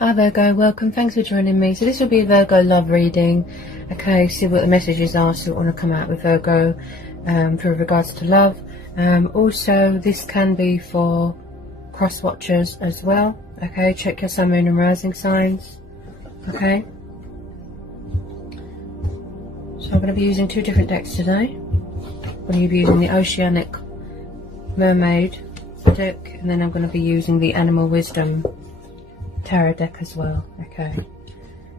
Hi Virgo, welcome, thanks for joining me. So this will be a Virgo love reading. Okay, see what the messages are, see what want to come out with Virgo for regards to love. Also, this can be for cross watchers as well. Okay, check your sun, moon and rising signs. Okay. So I'm going to be using two different decks today. I'm going to be using the Oceanic Mermaid deck, and then I'm going to be using the Animal Wisdom Tarot deck as well. Okay,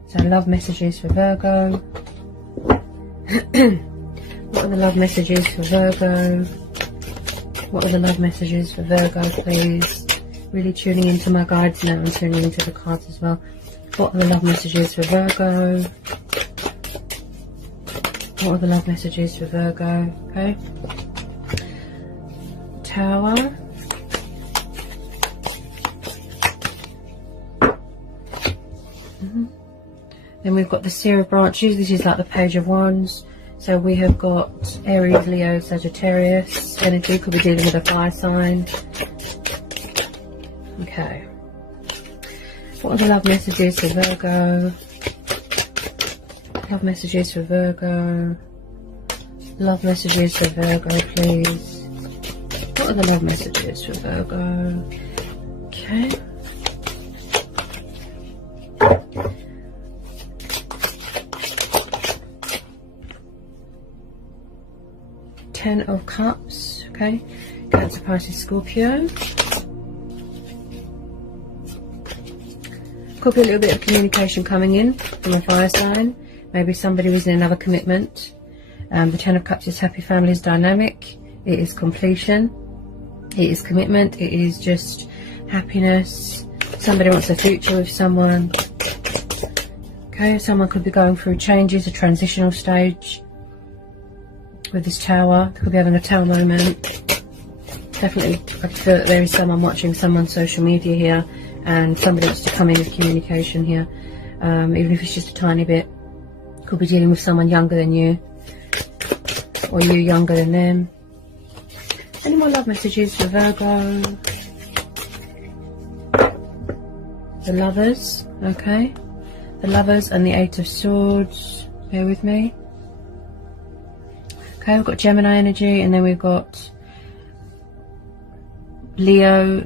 so love messages for Virgo. What are the love messages for Virgo? What are the love messages for Virgo, please? Really tuning into my guides now and tuning into the cards as well. What are the love messages for Virgo? What are the love messages for Virgo? Okay, Tower. Then we've got the Seer of Branches. This is like the Page of Wands. So we have got Aries, Leo, Sagittarius energy. Could be dealing with a fire sign. Okay. What are the love messages for Virgo? Love messages for Virgo. Love messages for Virgo, please. What are the love messages for Virgo? Okay. Ten of Cups, okay, Cancer, Pisces, Scorpio. Could be a little bit of communication coming in from a fire sign. Maybe somebody was in another commitment. The Ten of Cups is happy families dynamic. It is completion. It is commitment. It is just happiness. Somebody wants a future with someone. Okay, someone could be going through changes, a transitional stage. With this Tower, they could be having a Tower moment. Definitely, I feel that there is someone watching someone's social media here, and somebody wants to come in with communication here, even if it's just a tiny bit. Could be dealing with someone younger than you, or you younger than them. Any more love messages for Virgo? The Lovers, okay. The Lovers and the Eight of Swords. Bear with me. Okay, we've got Gemini energy, and then we've got Leo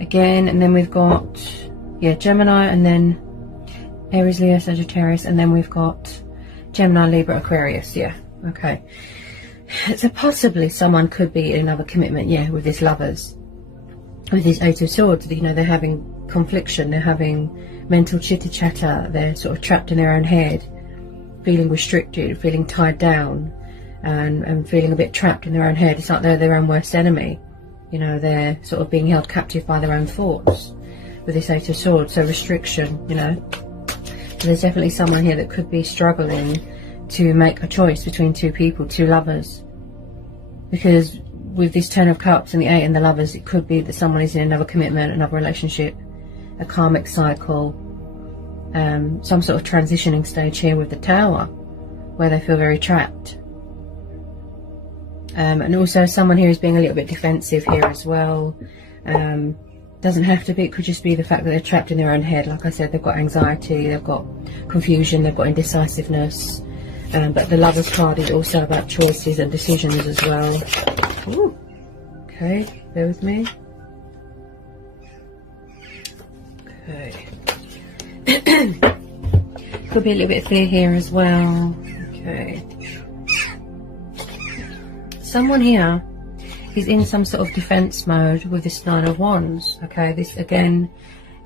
again, and then we've got, yeah, Gemini, and then Aries, Leo, Sagittarius, and then we've got Gemini, Libra, Aquarius, yeah, okay. So possibly someone could be in another commitment, yeah, with this Lovers, with this Eight of Swords. You know, they're having confliction, they're having mental chitter-chatter, they're sort of trapped in their own head, feeling restricted, feeling tied down, and feeling a bit trapped in their own head. It's like they're their own worst enemy. You know, they're sort of being held captive by their own thoughts with this Eight of Swords. So restriction, you know. So there's definitely someone here that could be struggling to make a choice between two people, two lovers. Because with this Ten of Cups and the Eight and the Lovers, it could be that someone is in another commitment, another relationship, a karmic cycle. Some sort of transitioning stage here with the Tower, where they feel very trapped. And also someone here is being a little bit defensive here as well. Doesn't have to be, it could just be the fact that they're trapped in their own head. Like I said, they've got anxiety, they've got confusion, they've got indecisiveness. But the Lovers card is also about choices and decisions as well. Ooh. Okay, bear with me. Okay. Could be a little bit of fear here as well. Okay. Someone here is in some sort of defense mode with this Nine of Wands. Okay, this again,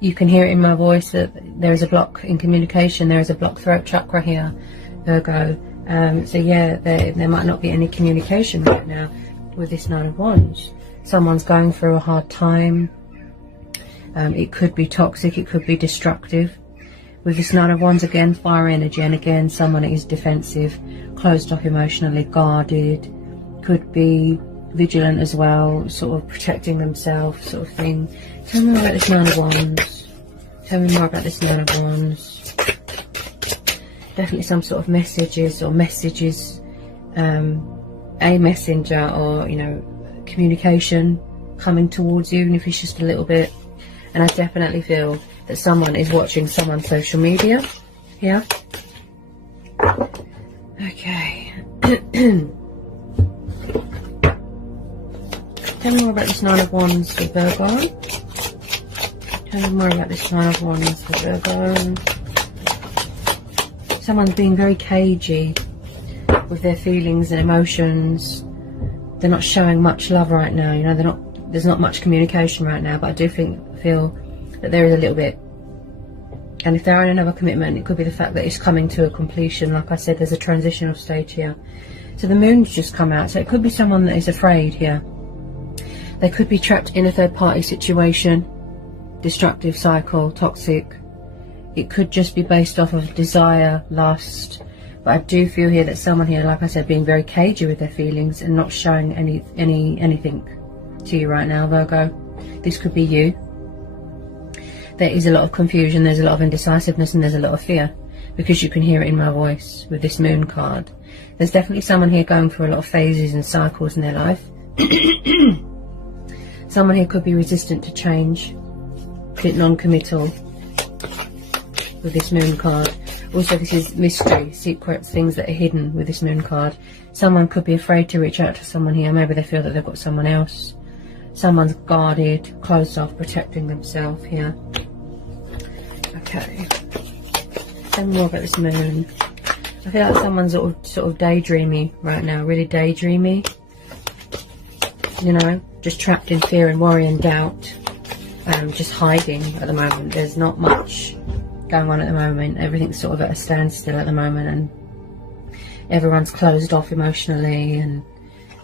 you can hear it in my voice that there is a block in communication. There is a blocked throat chakra here, Virgo. So yeah, there might not be any communication right now with this Nine of Wands. Someone's going through a hard time. It could be toxic, it could be destructive. With this Nine of Wands, again, fire energy, and again, someone is defensive, closed off emotionally, guarded, could be vigilant as well, sort of protecting themselves, sort of thing. Tell me more about this Nine of Wands. Tell me more about this Nine of Wands. Definitely some sort of messages, a messenger, or, you know, communication coming towards you, even if it's just a little bit. And I definitely feel that someone is watching someone's social media here. Okay. Tell me more about this Nine of Wands for Virgo. Tell me more about this Nine of Wands for Virgo. Someone's being very cagey with their feelings and emotions. They're not showing much love right now. You know, there's not much communication right now. But I do feel that there is a little bit. And if they're in another commitment, it could be the fact that it's coming to a completion. Like I said, there's a transitional stage here. So the moon's just come out. So it could be someone that is afraid here. They could be trapped in a third-party situation, destructive cycle, toxic. It could just be based off of desire, lust. But I do feel here that someone here, like I said, being very cagey with their feelings and not showing anything to you right now, Virgo. This could be you. There is a lot of confusion, there's a lot of indecisiveness, and there's a lot of fear, because you can hear it in my voice with this moon card. There's definitely someone here going through a lot of phases and cycles in their life. Someone here could be resistant to change, a bit non-committal with this moon card. Also, this is mystery, secrets, things that are hidden with this moon card. Someone could be afraid to reach out to someone here. Maybe they feel that they've got someone else. Someone's guarded, closed off, protecting themselves here. Okay. Tell me more about this moon. I feel like someone's sort of daydreamy right now, really daydreamy. You know, just trapped in fear and worry and doubt. Just hiding at the moment. There's not much going on at the moment. Everything's sort of at a standstill at the moment, and everyone's closed off emotionally, and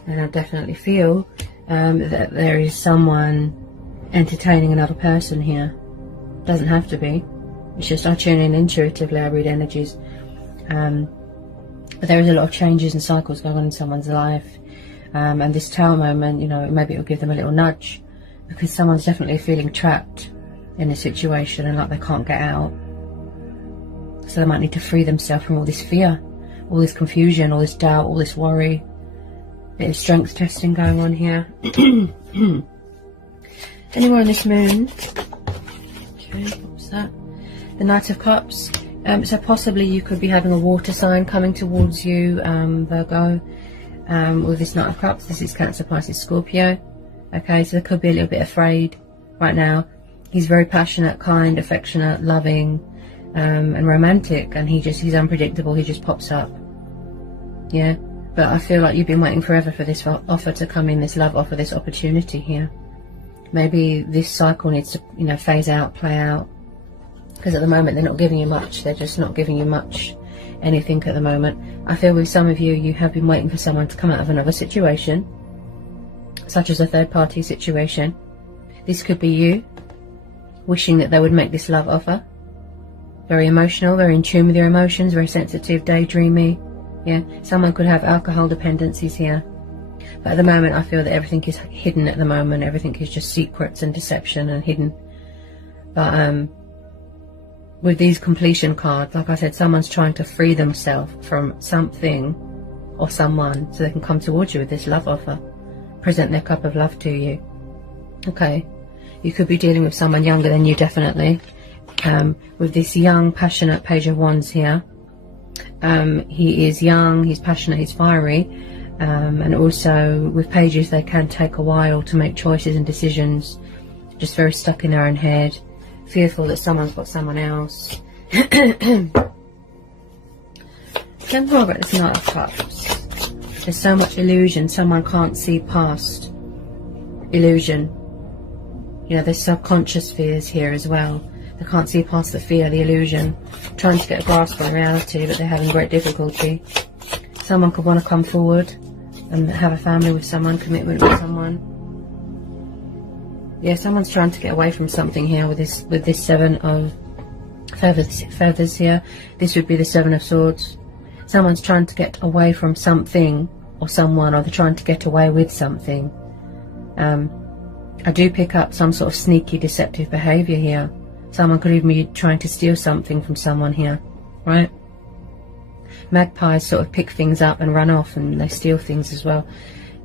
I definitely feel that there is someone entertaining another person here. Doesn't have to be. It's just I tune in intuitively, I read energies. But there is a lot of changes and cycles going on in someone's life. And this Tower moment, you know, maybe it'll give them a little nudge, because someone's definitely feeling trapped in a situation and like they can't get out. So they might need to free themselves from all this fear, all this confusion, all this doubt, all this worry. Bit of strength testing going on here. Anyone on this moon? Okay, what's that? The Knight of Cups. So possibly you could be having a water sign coming towards you, Virgo. With this Knight of Cups, this is Cancer, Pisces, Scorpio. Okay, so they could be a little bit afraid right now. He's very passionate, kind, affectionate, loving, and romantic, and he's unpredictable. He just pops up. Yeah, but I feel like you've been waiting forever for this offer to come in, this love offer, this opportunity here. Maybe this cycle needs to, you know, phase out, play out, because at the moment they're not giving you much. They're just not giving you much, anything at the moment. I feel with some of you, you have been waiting for someone to come out of another situation, such as a third-party situation. This could be you wishing that they would make this love offer. Very emotional, very in tune with your emotions, very sensitive, daydreamy. Yeah, someone could have alcohol dependencies here. But at the moment, I feel that everything is hidden at the moment. Everything is just secrets and deception and hidden. But with these completion cards, like I said, someone's trying to free themselves from something or someone so they can come towards you with this love offer. Present their cup of love to you. Okay. You could be dealing with someone younger than you, definitely. With this young, passionate Page of Wands here. He is young, he's passionate, he's fiery. And also with pages, they can take a while to make choices and decisions. Just very stuck in their own head. Fearful that someone's got someone else. Don't worry about this Knight of Cups. There's so much illusion, someone can't see past illusion. You know, there's subconscious fears here as well. They can't see past the fear, the illusion, trying to get a grasp on reality, but they're having great difficulty. Someone could want to come forward and have a family with someone, commitment with someone. Yeah, someone's trying to get away from something here with this Seven of Feathers here. This would be the Seven of Swords. Someone's trying to get away from something or someone, or they're trying to get away with something. I do pick up some sort of sneaky, deceptive behaviour here. Someone could even be trying to steal something from someone here, right? Magpies sort of pick things up and run off, and they steal things as well.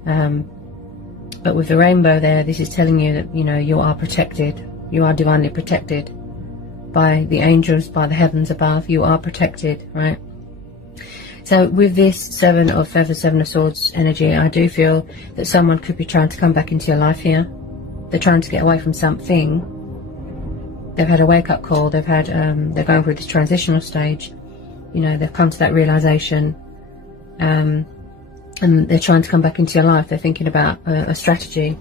But with the rainbow there, this is telling you that, you know, you are protected. You are divinely protected by the angels, by the heavens above. You are protected, right? So with this Seven of Feathers, Seven of Swords energy, I do feel that someone could be trying to come back into your life here. They're trying to get away from something. They've had a wake-up call. They've had, they're going through this transitional stage. You know, they've come to that realization, and they're trying to come back into your life. They're thinking about a strategy,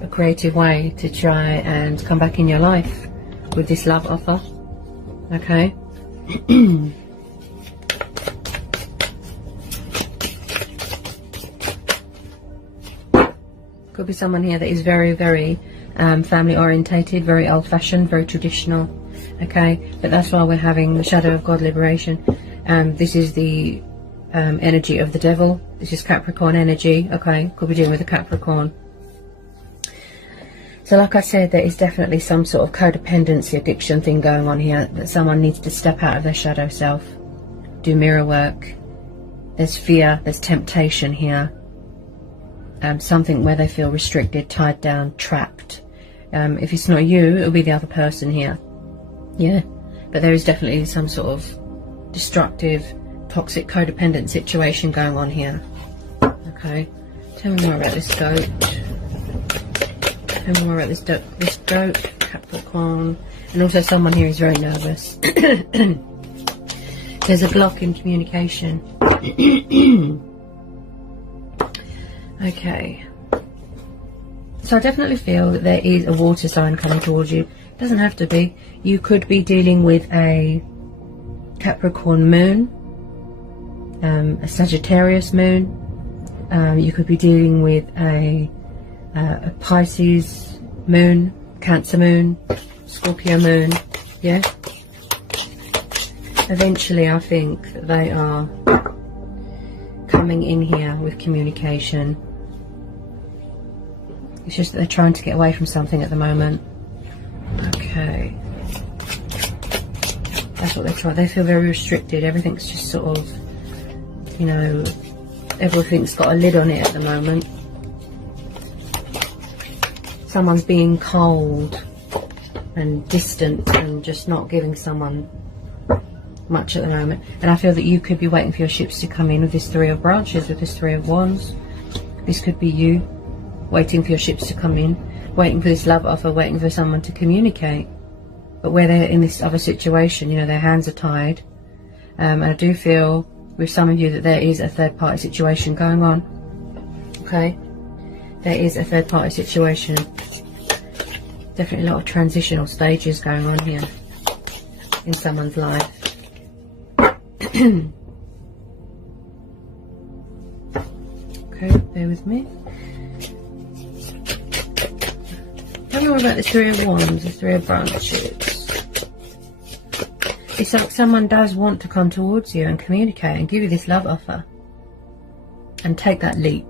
a creative way to try and come back in your life with this love offer. Okay. Could be someone here that is very, very family orientated, very old fashioned, very traditional. Okay, but that's why we're having the Shadow of God liberation. This is the energy of the devil. This is Capricorn energy. Okay, could be dealing with a Capricorn. So like I said, there is definitely some sort of codependency addiction thing going on here, that someone needs to step out of their shadow self, do mirror work. There's fear, there's temptation here. Something where they feel restricted, tied down, trapped. If it's not you, it'll be the other person here. Yeah, but there is definitely some sort of destructive, toxic, codependent situation going on here. Okay, tell me more about this goat. Tell me more about this goat, Capricorn. And also someone here is very nervous. There's a block in communication. Okay, so I definitely feel that there is a water sign coming towards you. It doesn't have to be. You could be dealing with a Capricorn moon, a Sagittarius moon. You could be dealing with a Pisces moon, Cancer moon, Scorpio moon. Yeah. Eventually, I think that they are coming in here with communication. It's just that they're trying to get away from something at the moment. Okay. That's what they're trying. They feel very restricted. Everything's just sort of, you know, everything's got a lid on it at the moment. Someone's being cold and distant and just not giving someone much at the moment. And I feel that you could be waiting for your ships to come in with this Three of Branches, with this Three of Wands. This could be you waiting for your ships to come in, waiting for this love offer, waiting for someone to communicate. But where they're in this other situation, you know, their hands are tied. And I do feel with some of you that there is a third party situation going on. Okay, there is a third party situation. Definitely a lot of transitional stages going on here in someone's life. Okay, bear with me. Tell me more about the Three of Wands, the Three of Branches. It's like someone does want to come towards you and communicate and give you this love offer. And take that leap.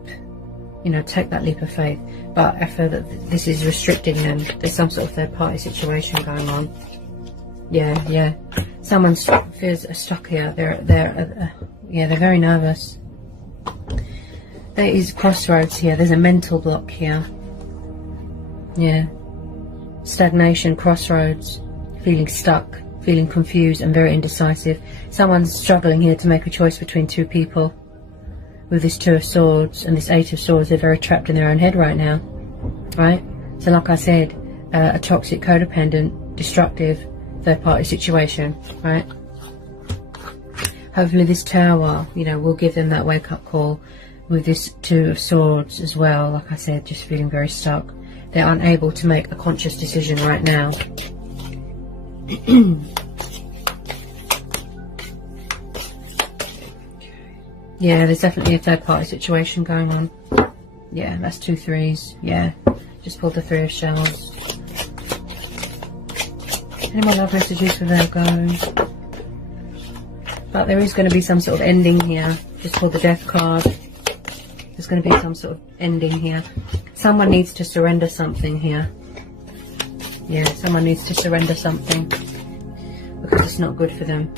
You know, take that leap of faith. But I feel that this is restricting them. There's some sort of third party situation going on. Yeah, yeah. Someone feels stuck here. They're very nervous. There is crossroads here. There's a mental block here. Yeah. Stagnation, crossroads, feeling stuck, feeling confused and very indecisive. Someone's struggling here to make a choice between two people. With this Two of Swords and this Eight of Swords, they're very trapped in their own head right now. Right? So like I said, a toxic, codependent, destructive, third-party situation, right? Hopefully this Tower, you know, will give them that wake-up call with this Two of Swords as well. Like I said, just feeling very stuck. They're unable to make a conscious decision right now. Yeah, there's definitely a third-party situation going on. Yeah, that's 2 threes. Yeah, just pulled the Three of Shells. Any more love messages for Virgo? But there is going to be some sort of ending here. Just pull the Death card. There's going to be some sort of ending here. Someone needs to surrender something here. Yeah, someone needs to surrender something. Because it's not good for them.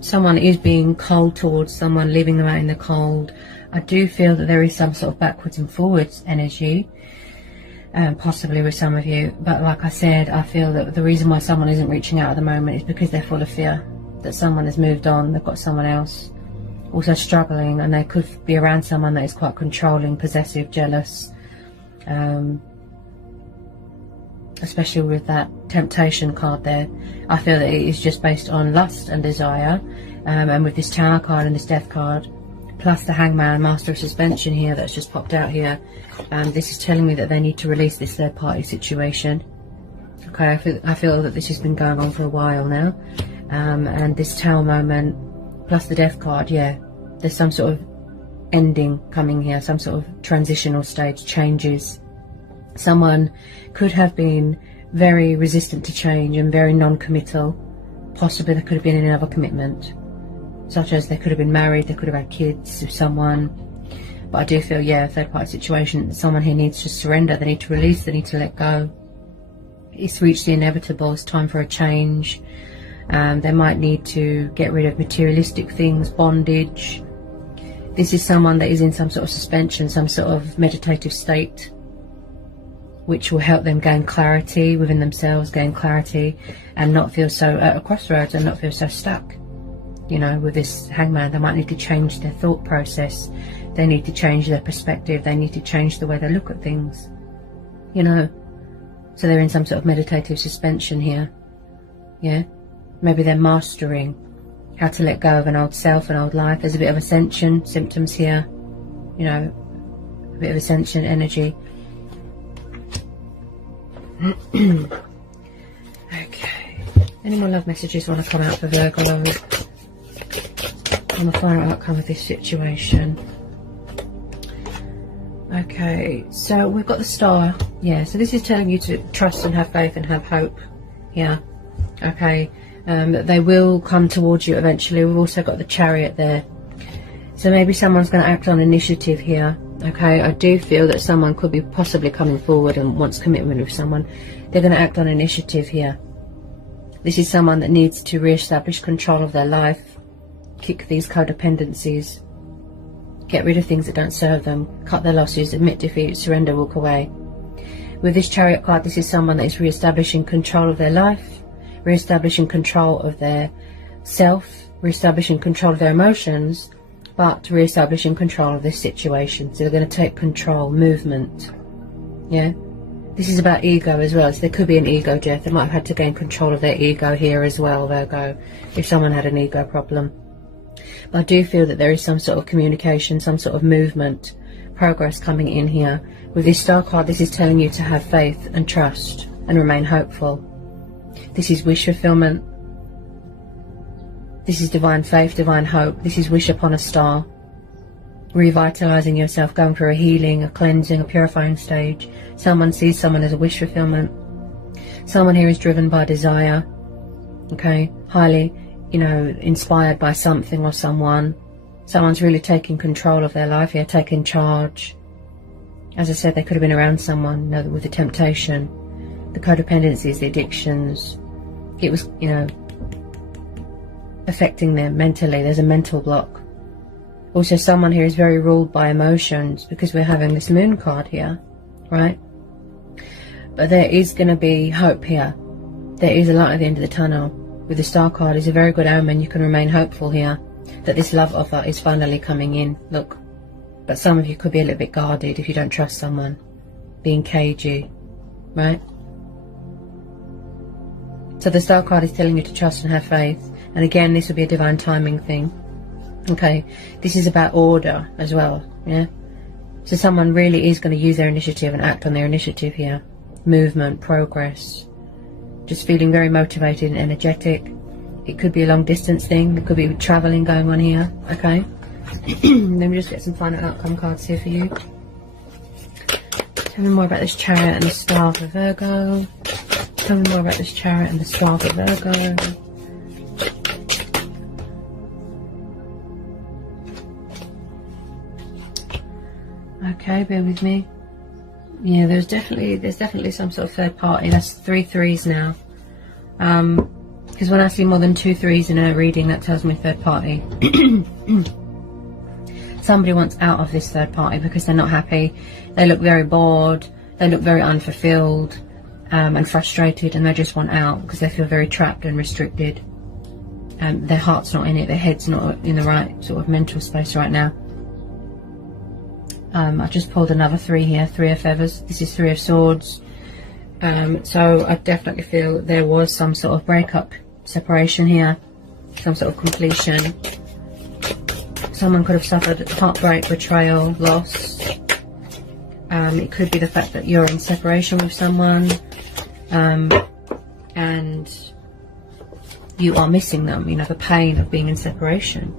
Someone is being cold towards someone, leaving them out in the cold. I do feel that there is some sort of backwards and forwards energy. possibly with some of you. But like I said, I feel that the reason why someone isn't reaching out at the moment is because they're full of fear that someone has moved on, they've got someone else, also struggling, and they could be around someone that is quite controlling, possessive, jealous, especially with that temptation card there. I feel that it is just based on lust and desire, and with this Tower card and this Death card, plus the Hangman, Master of Suspension here that's just popped out here, this is telling me that they need to release this third party situation. Okay, I feel that this has been going on for a while now, and this Tower moment plus the Death card, yeah, there's some sort of ending coming here, some sort of transitional stage, changes. Someone could have been very resistant to change and very non-committal. Possibly there could have been another commitment, such as they could have been married, they could have had kids with someone. But I do feel, yeah, a third party situation, someone here needs to surrender, they need to release, they need to let go. It's reached the inevitable, it's time for a change. They might need to get rid of materialistic things, bondage. This is someone that is in some sort of suspension, some sort of meditative state, which will help them gain clarity within themselves, gain clarity, and not feel so at a crossroads and not feel so stuck. You know, with this Hangman, they might need to change their thought process. They need to change their perspective. They need to change the way they look at things. You know, so they're in some sort of meditative suspension here. Yeah, maybe they're mastering how to let go of an old self, an old life. There's a bit of ascension symptoms here. You know, a bit of ascension energy. Okay. Any more love messages want to come out for Virgo lovers on the final outcome of this situation? Okay, so we've got the Star. Yeah, so this is telling you to trust and have faith and have hope. Yeah. Okay. That they will come towards you eventually. We've also got the Chariot there. So maybe someone's going to act on initiative here. Okay, I do feel that someone could be possibly coming forward and wants commitment with someone. They're going to act on initiative here. This is someone that needs to re-establish control of their life, kick these codependencies, get rid of things that don't serve them, cut their losses, admit defeat, surrender, walk away. With this Chariot card, this is someone that is re-establishing control of their life, re-establishing control of their self, re-establishing control of their emotions, but re-establishing control of this situation. So they're going to take control, movement. Yeah, this is about ego as well. So there could be an ego death. They might have had to gain control of their ego here as well, Virgo, if someone had an ego problem. But I do feel that there is some sort of communication, some sort of movement, progress coming in here. With this Star card, this is telling you to have faith and trust and remain hopeful. This is wish fulfillment. This is divine faith, divine hope. This is wish upon a star. Revitalizing yourself, going through a healing, a cleansing, a purifying stage. Someone sees someone as a wish fulfillment. Someone here is driven by desire. Okay, highly, you know, inspired by something or someone. Someone's really taking control of their life here, taking charge. As I said, they could have been around someone, you know, with the temptation, the codependencies, the addictions. It was, you know, affecting them mentally. There's a mental block. Also, someone here is very ruled by emotions because we're having this Moon card here, right? But there is going to be hope here. There is a light at the end of the tunnel. With the Star card, it's a very good omen. You can remain hopeful here that this love offer is finally coming in. Look, but some of you could be a little bit guarded if you don't trust someone, being cagey, right? So the Star card is telling you to trust and have faith. And again, this will be a divine timing thing. Okay, this is about order as well, yeah? So someone really is going to use their initiative and act on their initiative here. Movement, progress. Just feeling very motivated and energetic. It could be a long distance thing. There could be travelling going on here, okay? Let me just get some final outcome cards here for you. Tell me more about this Chariot and the Star for Virgo. Tell me more about this Chariot and the Star for Virgo. Okay, bear with me. Yeah, there's definitely some sort of third party. That's 3 threes now. Because when I see more than 2 threes in a reading, that tells me third party. Somebody wants out of this third party because they're not happy. They look very bored. They look very unfulfilled and frustrated, and they just want out because they feel very trapped and restricted. Their heart's not in it, their head's not in the right sort of mental space right now. I just pulled another 3 here, 3 of feathers. This is 3 of swords. So I definitely feel there was some sort of breakup, separation here, some sort of completion. Someone could have suffered heartbreak, betrayal, loss. It could be the fact that you're in separation with someone, and you are missing them, you know, the pain of being in separation.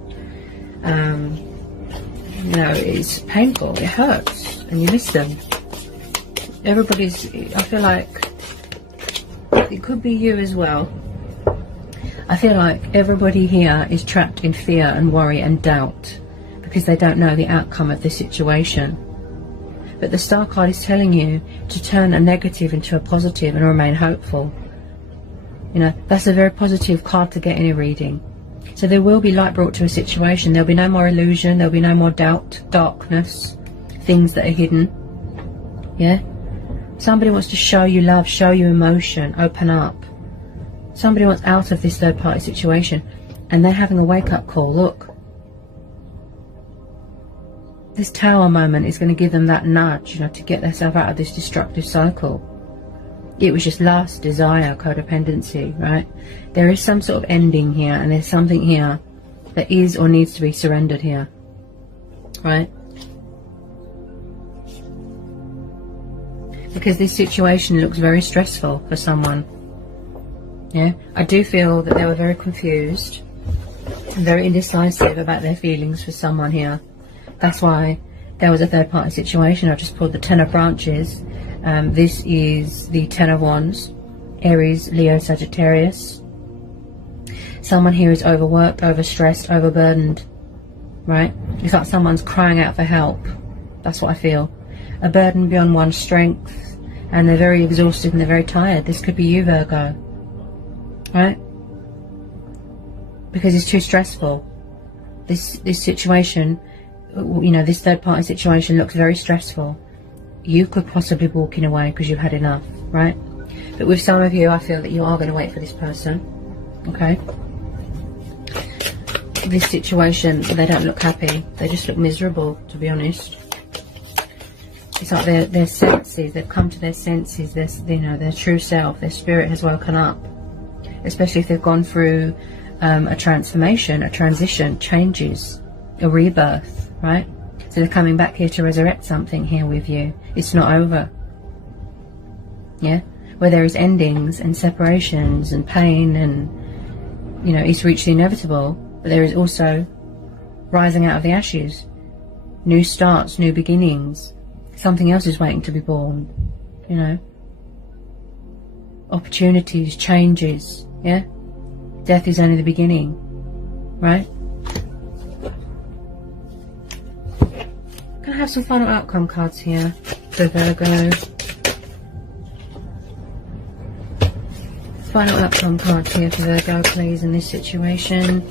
You know, it's painful, it hurts, and you miss them. Everybody's, I feel like, it could be you as well. I feel like everybody here is trapped in fear and worry and doubt because they don't know the outcome of the situation. But the Star card is telling you to turn a negative into a positive and remain hopeful. You know, that's a very positive card to get in a reading. So there will be light brought to a situation. There'll be no more illusion. There'll be no more doubt, darkness, things that are hidden. Yeah? Somebody wants to show you love, show you emotion, open up. Somebody wants out of this third party situation, and they're having a wake-up call. Look. This Tower moment is going to give them that nudge, you know, to get themselves out of this destructive cycle. It was just lust, desire, codependency, right? There is some sort of ending here, and there's something here that is or needs to be surrendered here, right? Because this situation looks very stressful for someone. Yeah, I do feel that they were very confused and very indecisive about their feelings for someone here. That's why there was a third party situation. I just pulled the 10 of branches. This is the 10 of wands, Aries, Leo, Sagittarius. Someone here is overworked, overstressed, overburdened, right? It's like someone's crying out for help. That's what I feel. A burden beyond one's strength, and they're very exhausted and they're very tired. This could be you, Virgo, right? Because it's too stressful. This situation, you know, this third party situation looks very stressful. You could possibly be walking away because you've had enough, right? But with some of you, I feel that you are going to wait for this person, okay? This situation, they don't look happy. They just look miserable, to be honest. It's like their senses, they've come to their senses, you know, their true self, their spirit has woken up. Especially if they've gone through a transformation, a transition, changes, a rebirth, right? So they're coming back here to resurrect something here with you. It's not over. Yeah? Where there is endings and separations and pain and, you know, it's reached the inevitable. But there is also rising out of the ashes. New starts, new beginnings. Something else is waiting to be born, you know. Opportunities, changes, yeah? Death is only the beginning, right? Can I have some final outcome cards here for Virgo? Final outcome cards here for Virgo, please, in this situation.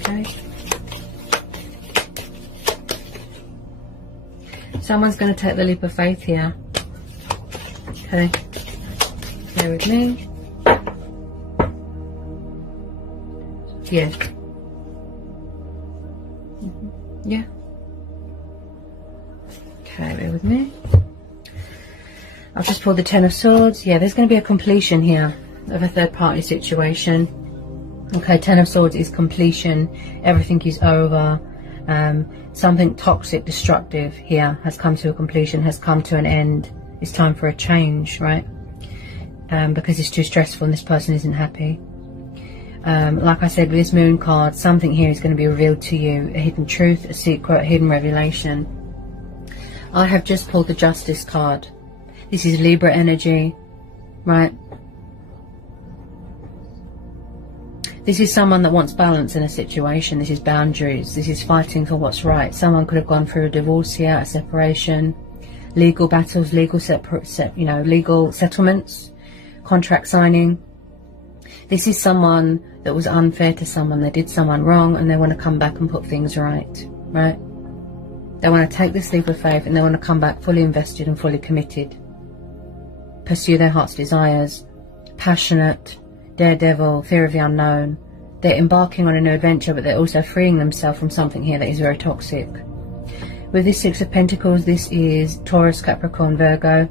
Okay. Someone's going to take the leap of faith here. Okay. Bear with me. Yeah. Yeah. Okay, bear with me. I've just pulled the 10 of swords. Yeah, there's going to be a completion here of a third party situation. Okay, 10 of swords is completion. Everything is over. Something toxic, destructive here has come to a completion, has come to an end. It's time for a change, right? Because it's too stressful and this person isn't happy. Like I said, with this moon card, something here is going to be revealed to you. A hidden truth, a secret, a hidden revelation. I have just pulled the Justice card. This is Libra energy, right? This is someone that wants balance in a situation. This is boundaries. This is fighting for what's right. Someone could have gone through a divorce here, a separation, legal battles, legal legal settlements, contract signing. This is someone that was unfair to someone. They did someone wrong and they want to come back and put things right, right? They want to take this leap of faith and they want to come back fully invested and fully committed. Pursue their heart's desires. Passionate, daredevil, fear of the unknown. They're embarking on a new adventure, but they're also freeing themselves from something here that is very toxic. With this Six of Pentacles, this is Taurus, Capricorn, Virgo.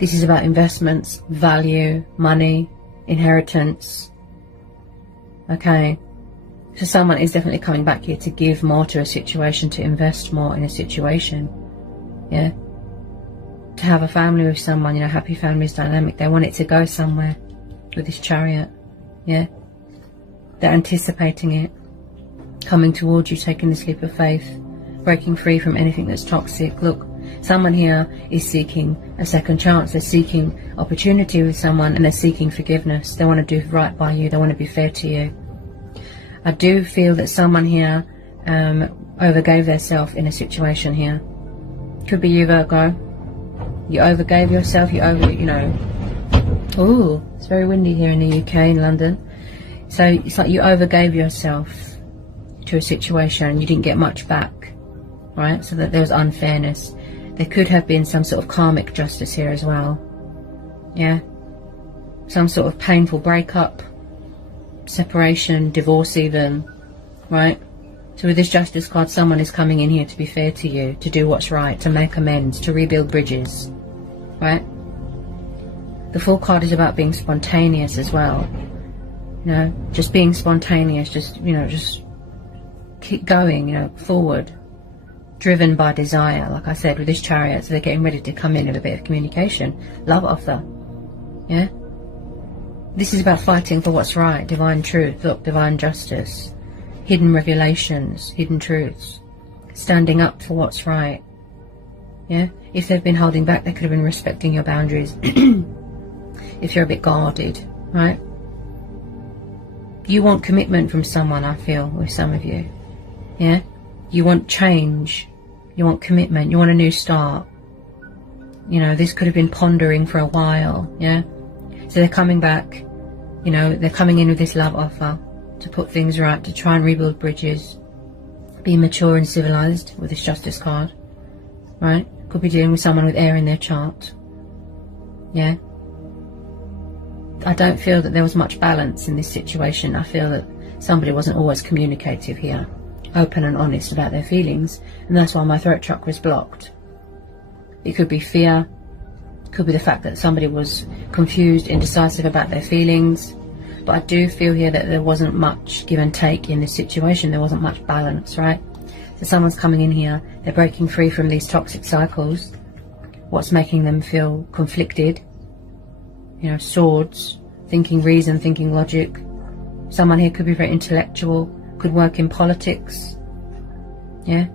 This is about investments, value, money, inheritance. Okay. So someone is definitely coming back here to give more to a situation, to invest more in a situation. Yeah. To have a family with someone, you know, happy families dynamic. They want it to go somewhere with this Chariot. Yeah. They're anticipating it. Coming towards you, taking this leap of faith. Breaking free from anything that's toxic. Look, someone here is seeking a second chance. They're seeking opportunity with someone and they're seeking forgiveness. They want to do right by you. They want to be fair to you. I do feel that someone here overgave themselves in a situation here. Could be you, Virgo. You overgave yourself. You know. Ooh, it's very windy here in the UK, in London. So it's like you overgave yourself to a situation. You didn't get much back, right? So that there was unfairness. There could have been some sort of karmic justice here as well. Yeah. Some sort of painful breakup. Separation, divorce even, right? So with this Justice card, someone is coming in here to be fair to you, to do what's right, to make amends, to rebuild bridges, right? The Fool card is about being spontaneous as well, you know, just being spontaneous, just, you know, just keep going, you know, forward, driven by desire, like I said, with this Chariot. So they're getting ready to come in with a bit of communication, love offer, yeah? This is about fighting for what's right, divine truth, look, divine justice, hidden revelations, hidden truths, standing up for what's right, yeah? If they've been holding back, they could have been respecting your boundaries. If you're a bit guarded, right? You want commitment from someone, I feel, with some of you, yeah? You want change, you want commitment, you want a new start. You know, this could have been pondering for a while, yeah? So they're coming back, you know, they're coming in with this love offer to put things right, to try and rebuild bridges, be mature and civilized with this Justice card, right? Could be dealing with someone with air in their chart, yeah? I don't feel that there was much balance in this situation. I feel that somebody wasn't always communicative here, open and honest about their feelings, and that's why my throat chakra is blocked. It could be fear. Could be the fact that somebody was confused, indecisive about their feelings. But I do feel here that there wasn't much give and take in this situation. There wasn't much balance, right? So someone's coming in here, they're breaking free from these toxic cycles. What's making them feel conflicted? You know, swords, thinking reason, thinking logic. Someone here could be very intellectual, could work in politics. Yeah?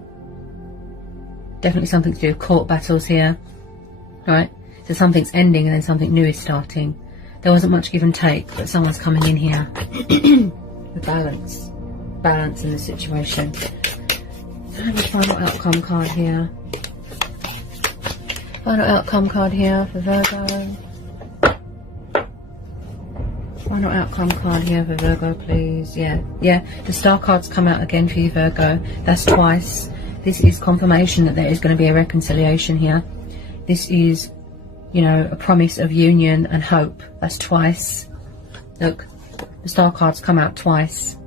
Definitely something to do with court battles here, right? So something's ending and then something new is starting. There wasn't much give and take, but someone's coming in here with balance. Balance in the situation. And the final outcome card here. Final outcome card here for Virgo. Final outcome card here for Virgo, please. Yeah. The Star card's come out again for you, Virgo. That's twice. This is confirmation that there is going to be a reconciliation here. This is, you know, a promise of union and hope. That's twice. Look, the Star card's come out twice.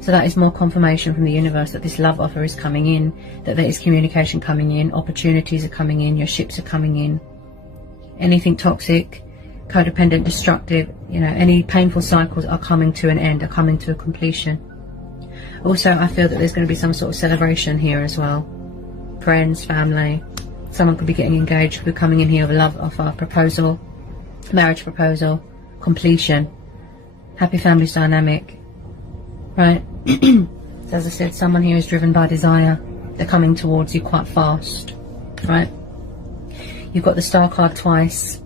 So that is more confirmation from the universe that this love offer is coming in, that there is communication coming in, opportunities are coming in, your ships are coming in. Anything toxic, codependent, destructive, you know, any painful cycles are coming to an end, are coming to a completion. Also, I feel that there's going to be some sort of celebration here as well. Friends, family. Someone could be getting engaged, could be coming in here with a love offer, proposal, marriage proposal, completion, happy families dynamic, right? So as I said, someone here is driven by desire. They're coming towards you quite fast, right? You've got the Star card twice,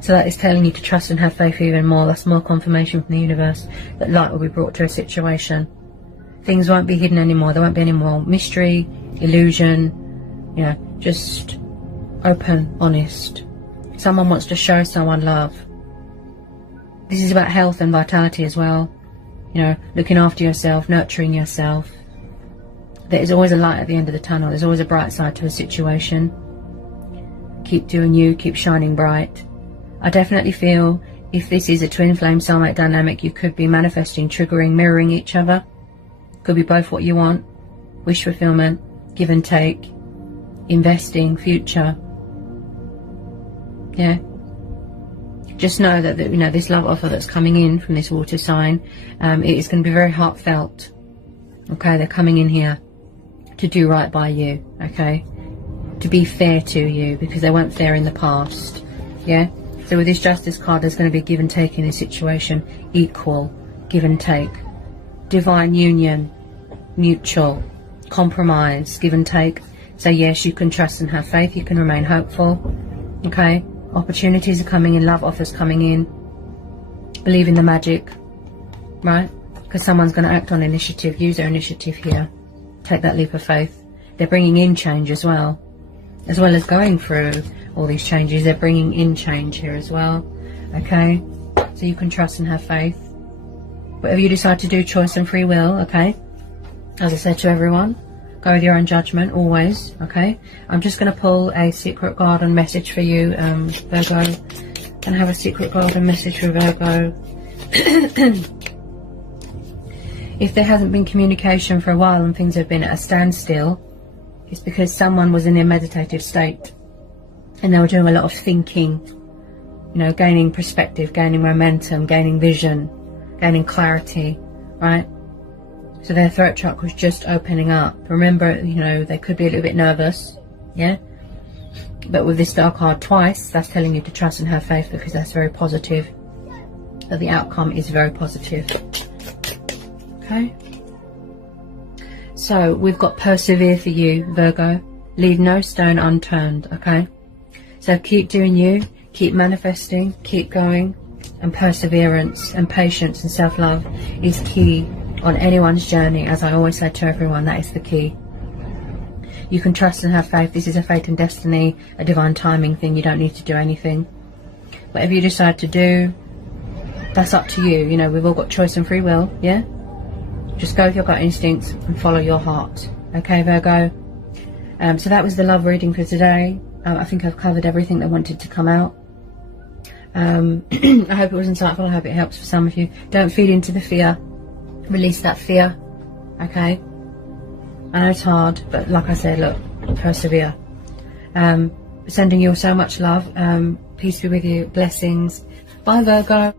so that is telling you to trust and have faith even more. That's more confirmation from the universe that light will be brought to a situation. Things won't be hidden anymore. There won't be any more mystery, illusion, you know, just open, honest. Someone wants to show someone love. This is about health and vitality as well. You know, looking after yourself, nurturing yourself. there's always a light at the end of the tunnel. There's always a bright side to a situation. Keep doing you, keep shining bright. I definitely feel if this is a twin flame soulmate dynamic, you could be manifesting, triggering, mirroring each other. Could be both what you want. Wish fulfillment, give and take, investing, future. Yeah. Just know that, you know, this love offer that's coming in from this water sign, it is going to be very heartfelt. Okay, they're coming in here to do right by you. Okay, to be fair to you, because they weren't fair in the past. Yeah. So with this Justice card, there's going to be give and take in this situation. Equal, give and take, divine union, mutual, compromise, give and take. So yes, you can trust and have faith. You can remain hopeful. Okay. Opportunities are coming in, love offers coming in. Believe in the magic, right? Because someone's going to act on initiative, use their initiative here. Take that leap of faith. They're bringing in change as well as going through all these changes. They're bringing in change here as well. Okay, so you can trust and have faith. Whatever you decide to do, choice and free will. Okay, as I said to everyone, go with your own judgment always. Okay, I'm just going to pull a secret garden message for you, Virgo. Can I have a secret golden message for Virgo? If there hasn't been communication for a while and things have been at a standstill, it's because someone was in a meditative state and they were doing a lot of thinking, you know, gaining perspective, gaining momentum, gaining vision, gaining clarity, right? So their throat chakra was just opening up. Remember, you know, they could be a little bit nervous, yeah? But with this star card twice, that's telling you to trust and have faith, because that's very positive. That the outcome is very positive. Okay? So we've got persevere for you, Virgo. Leave no stone unturned, okay? So keep doing you, keep manifesting, keep going, and perseverance and patience and self-love is key on anyone's journey. As I always say to everyone, that is the key. You can trust and have faith. This is a fate and destiny, a divine timing thing. You don't need to do anything. Whatever you decide to do, that's up to you. You know, we've all got choice and free will, yeah? Just go with your gut instincts and follow your heart. Okay, Virgo? So that was the love reading for today. I think I've covered everything that wanted to come out. I hope it was insightful. I hope it helps for some of you. Don't feed into the fear. Release that fear. Okay? I know it's hard, but like I said, look, persevere. Sending you all so much love. Peace be with you. Blessings. Bye, Virgo.